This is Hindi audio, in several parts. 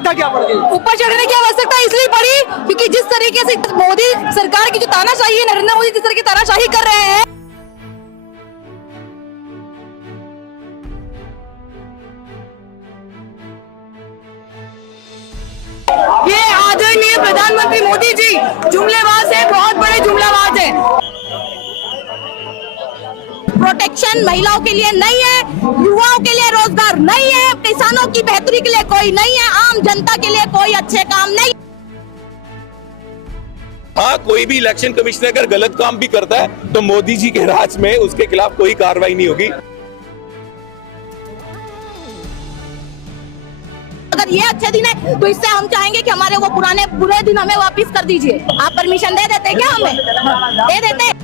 आवश्यकता क्या पड़ गई? ऊपर चढ़ने की आवश्यकता इसलिए पड़ी क्योंकि जिस तरीके से मोदी सरकार की जो तानाशाही है, नरेंद्र मोदी जिस तरह की तानाशाही कर रहे हैं, ये आदरणीय प्रधानमंत्री मोदी जी जुमलेबाज है, बहुत बड़े जुमलाबाज है। प्रोटेक्शन महिलाओं के लिए नहीं है, युवाओं के लिए रोजगार नहीं है, किसानों की बेहतरी के लिए कोई नहीं है, आम जनता के लिए कोई अच्छे काम नहीं। हाँ, कोई भी इलेक्शन कमिश्नर अगर गलत काम भी करता है तो मोदी जी के राज में उसके खिलाफ कोई कार्रवाई नहीं होगी। अगर ये अच्छे दिन है तो इससे हम चाहेंगे कि हमारे वो पुराने बुरे दिन हमें वापस कर दीजिए। आप परमिशन दे देते क्या? हमें दे देते।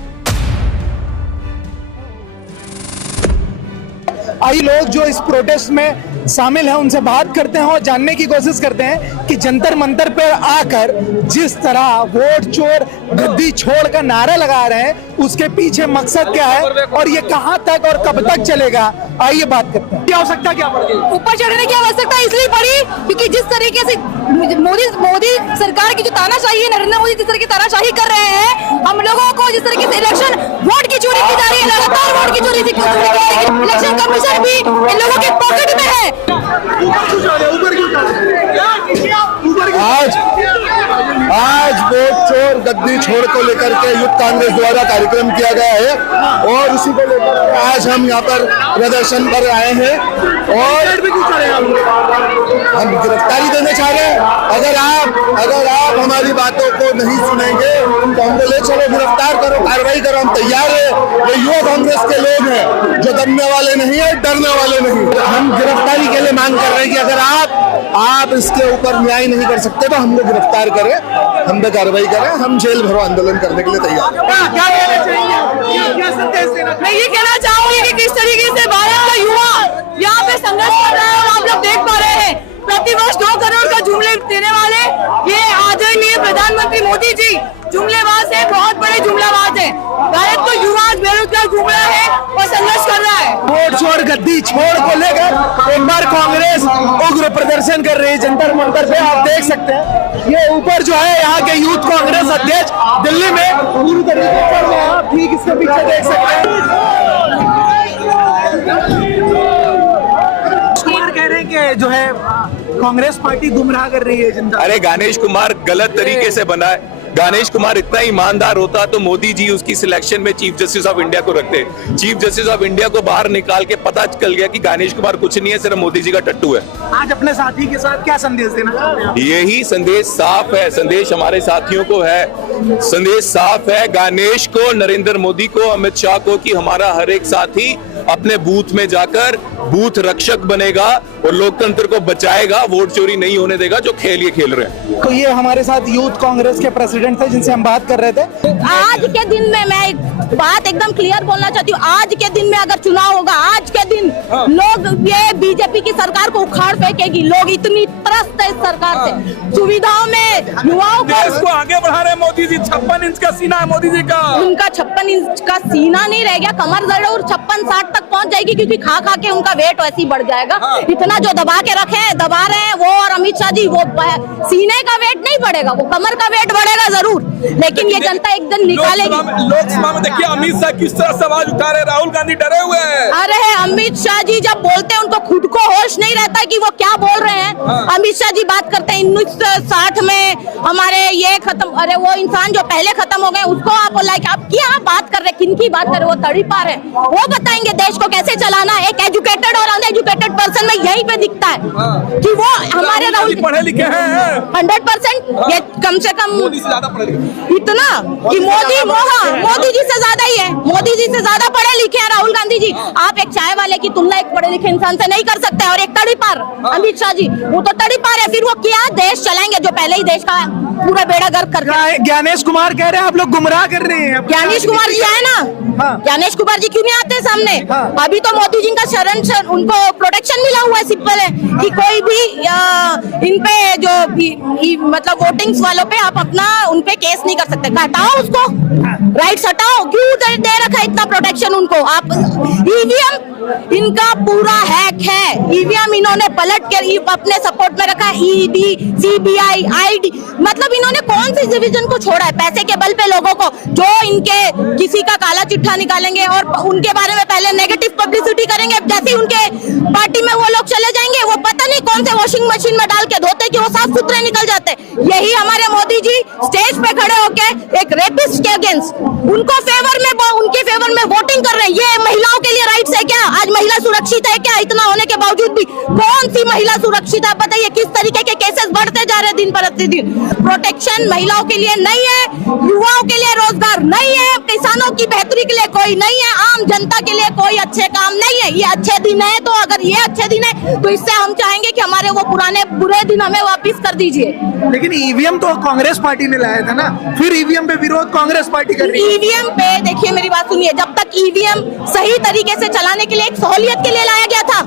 आई लोग जो इस प्रोटेस्ट में शामिल हैं उनसे बात करते हैं और जानने की कोशिश करते हैं कि जंतर मंतर पर आकर जिस तरह वोट चोर गद्दी छोड़ का नारा लगा रहे हैं उसके पीछे मकसद क्या है और ये कहां तक और कब तक चलेगा, आइए बात करते हैं। क्या आवश्यकता क्या पड़ गई? ऊपर चढ़ने की आवश्यकता इसलिए पड़ी क्योंकि जिस तरीके से मोदी सरकार की जो तानाशाही है, नरेंद्र मोदी जिस तरह की तानाशाही कर रहे हैं, हम लोगों को जिस तरीके से इलेक्शन वोट की चोरी की जा रही है, लगातार वोट की चोरी की जा रही है, इलेक्शन कमीशन भी इन लोगों के पॉकेट में है। आज वोट चोर गद्दी छोड़ को लेकर के यूथ कांग्रेस द्वारा कार्यक्रम किया गया है और उसी को लेकर आज हम यहाँ पर प्रदर्शन कर आए हैं और हम गिरफ्तारी देना चाह रहे हैं। अगर आप हमारी बातों को नहीं सुनेंगे तो हम बोले चलो गिरफ्तार करो, कार्रवाई करो, हम तैयार है। ये युवा कांग्रेस के लोग हैं जो दबने वाले नहीं है, डरने वाले नहीं। हम गिरफ्तारी के लिए मांग कर रहे हैं कि अगर आप इसके ऊपर न्याय नहीं कर सकते तो हम लोग गिरफ्तार करें, हम पे कार्रवाई करें, हम जेल भरो आंदोलन करने के लिए तैयार हैं। मैं ये कहना चाहूंगी कि किस तरीके से भारत का युवा यहाँ पे संघर्ष कर रहा है और आप लोग देख पा रहे हैं प्रतिवर्ष 2 करोड़ का जुमले देने वाले ये आदरणीय प्रधानमंत्री मोदी जी जुमलेबाज है, बहुत बड़े जुमलाबाज है। भारत को युवा बेरोजगार घूम रहा है और संघर्ष कर रहा है। वोट चोर गद्दी छोड़ को लेकर एक बार कांग्रेस उग्र प्रदर्शन कर रही है जंतर मंतर पे, आप देख सकते हैं। ये ऊपर जो है यहाँ के यूथ कांग्रेस अध्यक्ष दिल्ली में पूरी तरीके से आप ठीक इसके पीछे देख सकते हैं। कुमार कह रहे हैं कि जो है कांग्रेस पार्टी गुमराह कर रही है जनता। अरे गणेश कुमार गलत तरीके से बना है। गणेश कुमार इतना ईमानदार होता तो मोदी जी उसकी सिलेक्शन में चीफ जस्टिस ऑफ इंडिया को रखते। चीफ जस्टिस ऑफ इंडिया को बाहर निकाल के पता चल गया कि गणेश कुमार कुछ नहीं है, सिर्फ मोदी जी का टट्टू है। आज अपने साथी के साथ क्या संदेश देना चाहते हैं? यही संदेश साफ है, संदेश हमारे साथियों को है, संदेश साफ है गणेश को, नरेंद्र मोदी को, अमित शाह को कि हमारा हर एक साथी अपने बूथ में जाकर बूथ रक्षक बनेगा और लोकतंत्र को बचाएगा, वोट चोरी नहीं होने देगा जो खेल ये खेल रहे हैं। तो ये हमारे साथ यूथ कांग्रेस के प्रेसिडेंट थे जिनसे हम बात कर रहे थे। आज के दिन में मैं एक बात एकदम क्लियर बोलना चाहती हूँ, आज के दिन में अगर चुनाव होगा, आज के दिन लोग ये बीजेपी की सरकार को उखाड़ फेंकेगी। लोग इतनी त्रस्त है इस सरकार से, सुविधाओं में युवाओं को आगे बढ़ा रहे मोदी जी। 56 इंच का सीना है मोदी जी का। उनका 56 इंच का सीना नहीं रह गया, कमर जरूर 56-60 तक पहुंच जाएगी क्योंकि खा खा के उनका वेट वैसे ही बढ़ जाएगा। इतना जो दबा के रखे हैं, दबा रहे हैं वो और अमित शाह जी, वो सीने का वेट नहीं बढ़ेगा, वो कमर का वेट बढ़ेगा जरूर, लेकिन ये जनता एक दिन निकालेगी। लोकसभा में देखिए अमित शाह किस तरह से आवाज उठा रहे, राहुल गांधी डरे हुए हैं। अरे अमित शाह जी जब बोलते हैं उनको खुद को होश नहीं रहता कि वो क्या बोल रहे हैं। अमित शाह जी बात करते हैं 1960 में हमारे ये खत्म, अरे वो इंसान जो पहले खत्म हो गए उसको आप लाइक आप क्या बात कर रहे, किन की बात कर रहे, वो तड़ीपार है, वो बताएंगे देश को कैसे चलाना है। एक एजुकेटेड और अनएजुकेटेड पर्सन में यहीं पे दिखता है कि वो हमारे राहुल पढ़े लिखे हैं 100%, ये कम से कम मोदी से ज्यादा पढ़े लिखे इतना कि मोदी जी से ज्यादा ही है, मोदी जी से ज्यादा पढ़े लिखे हैं राहुल गांधी जी। आप एक चाय वाले की तुलना एक पढ़े लिखे इंसान से नहीं कर सकते। और एक तड़ीपार अमित शाह जी, वो तो तड़ीपार है, फिर वो क्या देश चलाएंगे जो पहले ही देश का पूरा बेड़ा गर्क करके। ज्ञानेश कुमार कह रहे हैं आप लोग गुमराह कर रहे हैं। ज्ञानेश कुमार जी आए ना, ज्ञानेश कुमार जी क्यों नहीं आते सामने? अभी तो मोदी जी का शरण उनको प्रोटेक्शन मिला हुआ है, सिंपल है कि कोई भी इन पे जो मतलब वोटिंग्स वालों पे आप अपना उन पे केस नहीं कर सकते। हटाओ उसको, राइट्स हटाओ, क्यों दे रखा है इतना प्रोटेक्शन उनको? आप ईवीएम इनका पूरा हैक है। ईवीएम इन्होंने पलट कर अपने सपोर्ट में रखा है। ईडी, सीबीआई, आईडी, मतलब इन्होंने कौन सी डिवीजन को छोड़ा है पैसे के बल पे लोगों को, जो इनके किसी का काला चिट्ठा निकालेंगे और उनके बारे में पहले नेगेटिव पब्लिसिटी करेंगे। जैसे उनके पार्टी में वो लोग चले जाएंगे, वो पता नहीं कौन से वॉशिंग मशीन में डाल के धोते कि वो साफ सुथरे निकल जाते। यही हमारे मोदी जी स्टेज पे खड़े होके एक रेपिस्ट के अगेंस्ट उनके फेवर में वोटिंग कर रहे हैं। ये महिलाओं के लिए राइट्स है क्या? आज महिला सुरक्षित है क्या? इतना होने के बावजूद भी कौन सी महिला सुरक्षित है? बताइए, किस तरीके के केसेस बढ़ते जा रहे हैं दिन प्रतिदिन। प्रोटेक्शन महिलाओं के लिए नहीं है, युवाओं के लिए रोजगार नहीं है, किसानों की बेहतरी के लिए कोई नहीं है, आम जनता के लिए कोई अच्छे काम नहीं है। ये अच्छे दिन है, तो अगर ये अच्छे दिन है तो इससे हम चाहेंगे कि हमारे वो पुराने बुरे दिन हमें वापिस कर दीजिए। लेकिन ईवीएम तो कांग्रेस पार्टी ने लाया था ना, फिर ईवीएम पे विरोध कांग्रेस पार्टी कर रही है। ईवीएम पे देखिए, मेरी बात सुनिए, जब तक ईवीएम सही तरीके से चलाने के लिए एक सहूलियत के लिए लाया गया था,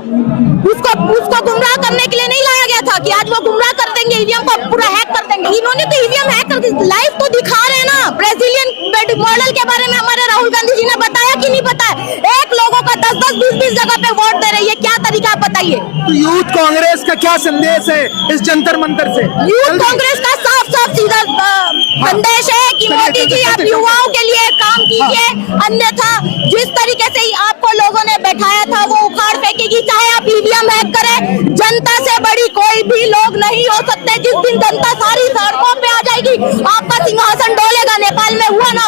उसको गुमराह करने के लिए नहीं लाया गया था कि आज वो गुमराह कर देंगे, ईवीएम को पूरा हैक कर देंगे। इन्होंने तो ईवीएम हैक करके लाइव तो दिखा रहे हैं ना। ब्राजीलियन मॉडल के बारे में हमारे राहुल गांधी जी ने बताया कि नहीं बताया? एक लोगों का 10-10, 20-20 जगह पे वोट दे रही है, क्या तरीका आप बताइए। तो यूथ कांग्रेस का क्या संदेश है इस जंतर मंतर से? यूथ कांग्रेस का साफ साफ सीधा संदेश है कि मोदी जी आप युवाओं के लिए काम कीजिए, अन्यथा जिस तरीके से आपको लोगों ने बैठाया था वो उखाड़ फेंकेगी। चाहे आप ईवीएम हैक करें, जनता से बड़ी कोई भी लोग नहीं हो सकते। जिस दिन जनता सारी सड़कों पे आ जाएगी, आपका सिंहासन डोलेगा। नेपाल में हुआ ना,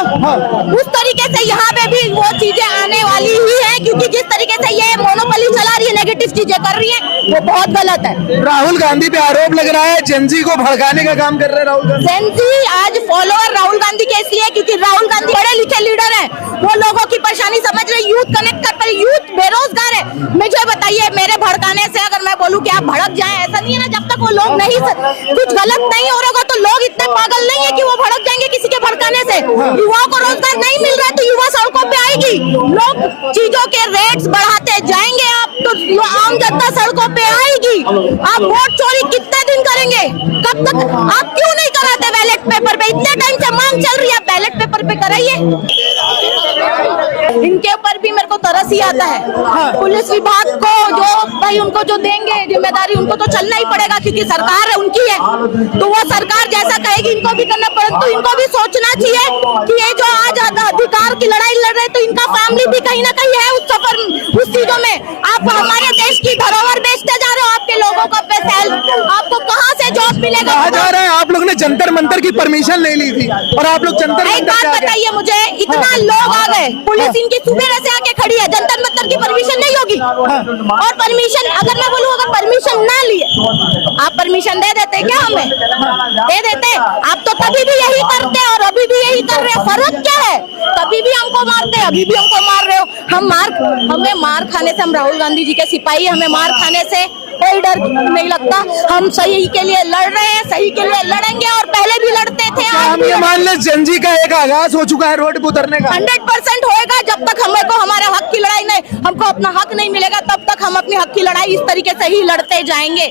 उस तरीके से यहाँ पे भी वो चीजें आने वाली ही है, क्योंकि जिस तरीके से ये मोनोपोली चला रही है, नेगेटिव चीजें कर रही है, वो बहुत गलत है। राहुल गांधी पे आरोप लग रहा है जेनजी को भड़काने का काम कर रहे हैं राहुल गांधी। जेनजी आज फॉलोअर राहुल गांधी के इसलिए क्योंकि राहुल गांधी पढ़े लिखे लीडर हैं, वो लोगों की परेशानी समझ रहे, यूथ कनेक्ट कर पाए। यूथ बेरोजगार है। मुझे बताइए, मेरे भड़काने से अगर मैं बोलूं कि आप भड़क जाएं, ऐसा नहीं है ना। जब तक वो लोग नहीं, कुछ गलत नहीं हो रहा तो लोग इतने पागल नहीं है कि वो भड़क जाएंगे किसी के भड़काने से। युवाओं को रोजगार नहीं मिल रहा है तो युवा सड़कों पे आएगी, लोग चीजों के रेट्स बढ़ाते जाएंगे, आप तो आम जनता सड़कों पे आएगी। आप वोट चोरी कितने दिन करेंगे? कब तक? आप क्यों नहीं कराते बैलेट पेपर पे? इतने टाइम से मांग चल रही है, बैलेट पेपर पे कराइए। इनके ऊपर भी मेरे को तरस ही आता है। पुलिस विभाग को जो भाई उनको जो देंगे जिम्मेदारी, उनको तो चलना ही पड़ेगा क्योंकि सरकार है, उनकी है, तो वो सरकार जैसा कहेगी इनको भी करना पड़ेगा। तो इनको भी सोचना चाहिए कि ये जो आज अधिकार की लड़ाई लड़ रहे, तो इनका फैमिली भी कहीं ना कहीं है उस सफर, उस चीजों में। आप हमारे देश की धरोहर बेचते जा रहे हो, आपके लोगों को आपको कहाँ से जॉब मिलेगा? कहा जा रहा है आप लोग ने जंतर मंतर की परमिशन ले ली थी और आप लोग जंतर एक बात बताइए मुझे, इतना लोग आ गए, पुलिस इनकी सुबह से आके खड़ी है, जंतर मंतर की परमिशन नहीं होगी? और परमिशन अगर मैं बोलूं, अगर परमिशन ना लिए, आप परमिशन दे देते क्या? हमें दे देते? आप तो तभी भी यही करते और अभी भी यही कर रहे हो। फर्क क्या है? तभी भी हमको मारते, अभी भी हमको मार रहे हो। हमें मार खाने से, हम राहुल गांधी जी के सिपाही, हमें मार खाने से कोई डर नहीं लगता। हम सही के लिए लड़ रहे हैं, सही के लिए लड़ेंगे और पहले भी लड़ते थे। हम ये मान लें जेनजी का एक आगाज हो चुका है रोड पे उतरने का। 100% होएगा। जब तक हमको हमारे हक की लड़ाई नहीं, हमको अपना हक नहीं मिलेगा, तब तक हम अपनी हक की लड़ाई इस तरीके से ही लड़ते जाएंगे।